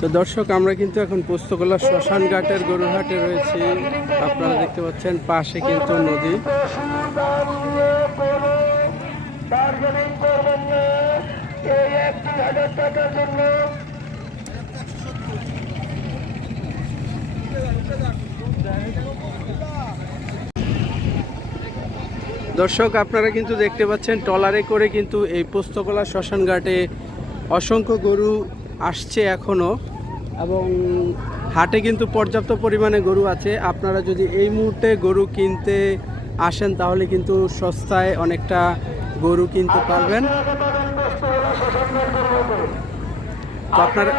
তো দর্শক, আমরা কিন্তু এখন পোস্তগোলা শ্মশান ঘাটের গরুর হাটে রয়েছি। আপনারা দেখতে পাচ্ছেন পাশে কিন্তু নদী। দর্শক, আপনারা কিন্তু দেখতে পাচ্ছেন ট্রলারে করে কিন্তু এই পোস্তগোলা শ্মশান ঘাটে অসংখ্য গরু আসছে এখনও, এবং হাটে কিন্তু পর্যাপ্ত পরিমাণে গরু আছে। আপনারা যদি এই মুহূর্তে গরু কিনতে আসেন তাহলে কিন্তু সস্তায় অনেকটা গরু কিনতে পারবেন। তো আপনারা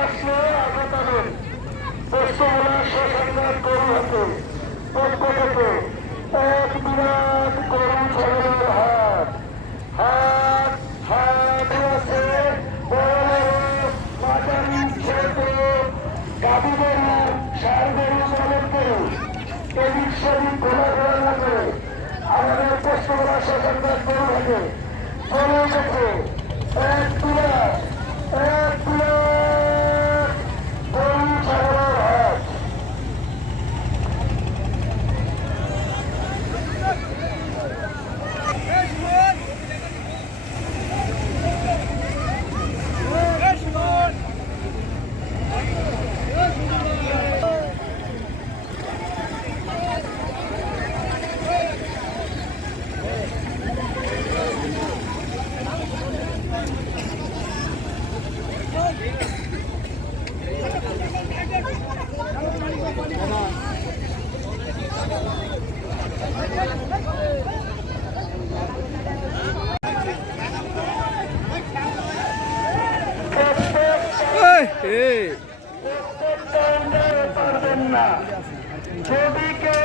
যদি কেউ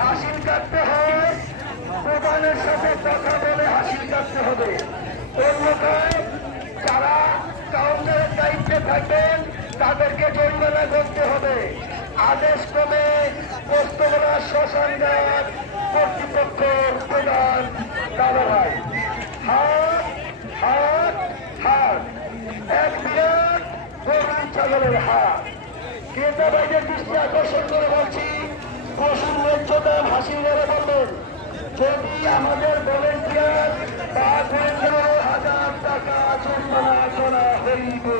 হাসিল কাটতে হয়, প্রধানের সাথে কথা বলে হাসিল কাটতে হবে। অন্যথায় যারা কাউন্টারের দায়িত্বে থাকবেন তাদেরকে জরিমানা করতে হবে। আদেশ ক্রমে পোস্তগোলা শ্মশান ঘাট কর্তৃপক্ষ প্রধান দাদা ভাই। হাট হাট হাট, এক বিরাট গরু ছাগলের হাট। ক্রেতা ভাইদের দৃষ্টি আকর্ষণ করে বলছি, পশুর ন্যায্য দাম হাসিল করে বলবেন। যদি আমাদের ভলেন্টিয়ার 15,000 টাকা জরিমানা করা হইবে।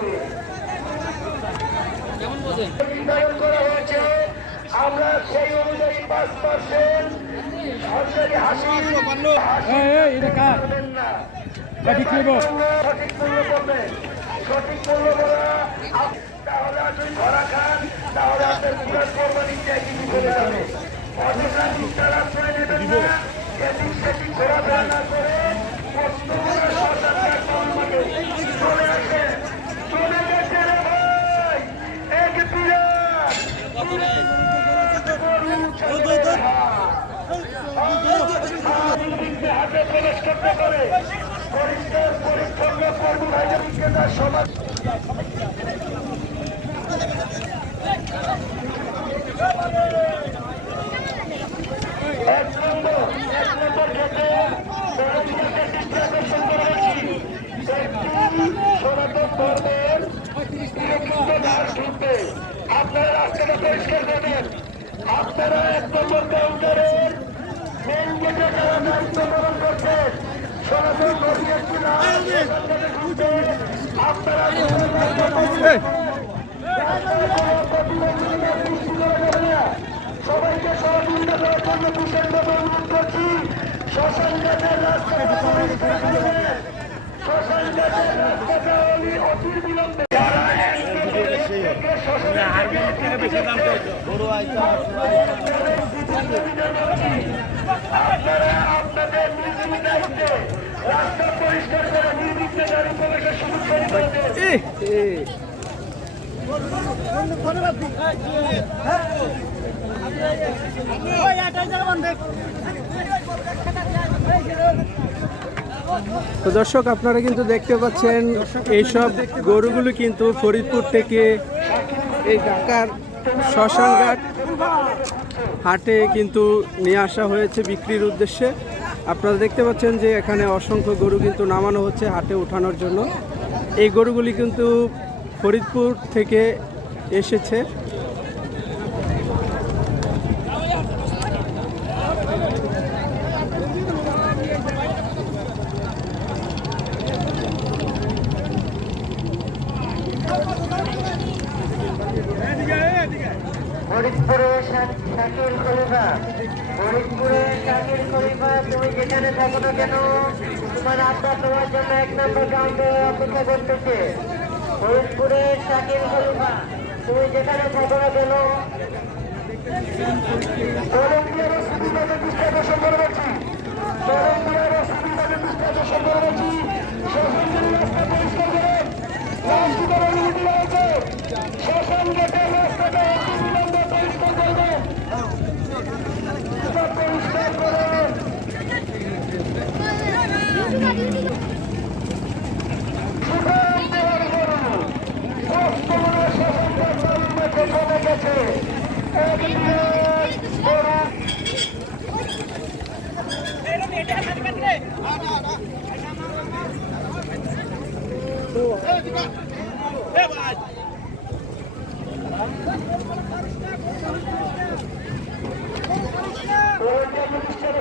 নির্ধারণ করা হয়েছে, আমরা সেই অনুযায়ী 5% সরকারি হাসিল করবেন না। সঠিক মূল্য করবেন। সঠিক মূল্য বলা তাহলে আপনি ধরা খান, তাহলে আপনার পুরো কোরবানি কিছু চলে যাবে। অযথা নিষ্ঠা করে নেবেন না, এদিক সেদিক ঘোরাফেরা না করে চলে আসেন। চলে গেছে রে ভাই, এক বিরাট হাতে প্রবেশ করতে পারে। পরিষ্কার পরিচ্ছন্ন কর্মী ভাইদের বিক্রেতার সমাজ এক নম্বর গেটে দৃষ্টি আকর্ষণ করেছি। সনাতন ধর্মের দাস ঢুকবে, আপনারা রাস্তাটা পরিষ্কার করবেন। আপনারা 1 নম্বর কাউন্টারের মেন গেটে যারা দায়িত্ব পালন করছেন, সনাতন ধর্মীয় ঢুকবে, আপনারা সবাইকে সহযোগিতা করার জন্য বিশেষভাবে অনুরোধ করছি। শ্মশান ঘাটের রাস্তাটা অতি বিলম্বে আপনারা আপনাদের নিজ দায়িত্বে রাস্তা পরিষ্কার করে নির্বিঘ্নে গাড়ি প্রবেশের সুযোগ করে দেবেন। তো দর্শক, আপনারা কিন্তু দেখতে পাচ্ছেন এইসব গরুগুলো কিন্তু ফরিদপুর থেকে এই ঢাকার শ্মশান ঘাট হাটে কিন্তু নিয়ে আসা হয়েছে বিক্রির উদ্দেশ্যে। আপনারা দেখতে পাচ্ছেন যে এখানে অসংখ্য গরু কিন্তু নামানো হচ্ছে হাটে ওঠানোর জন্য। এই গরুগুলি কিন্তু ফরিদপুর থেকে এসেছে। ফরিদপুরে শাকিল খলিফা, ফরিদপুরে শাকিল খলিফা, তুমি যেখানে থাকো না কেন তোমার আব্বা তোমার জন্য 1 নম্বর কাউন্টে অপেক্ষা করতেছে। ফরিদপুরে শাকিল খলিফা, তুমি যেখানে থাকো না কেন শাসন গেটে রাস্তাটা পরিষ্কার করবেন, পরিষ্কার করবেন।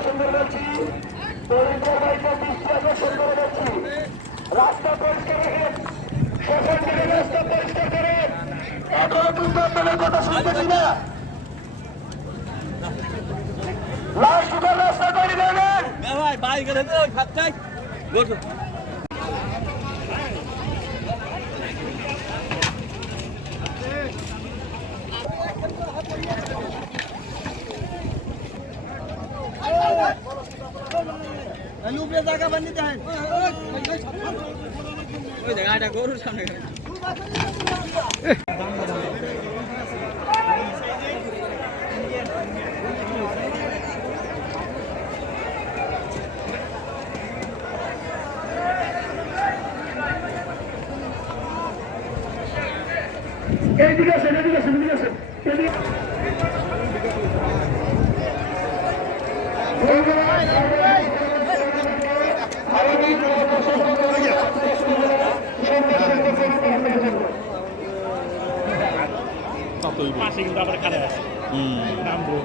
কমে গেছে রাস্তা পরিষ্কার রেখে শাসন করে রাস্তা পরিষ্কার করে এখনো কিন্তু আপনাদের কথা শুনতেছি না। লাস্ট দুটার রাস্তা তৈরি করবেন। জায়গা বান্ধি দেন ওই জায়গাটা গরুর সামনে এদিকে আসেন, এদিকে আসেন, এদিকে আসেন, এদিকে পাশে কিন্তু আবার কারে আছে নামবো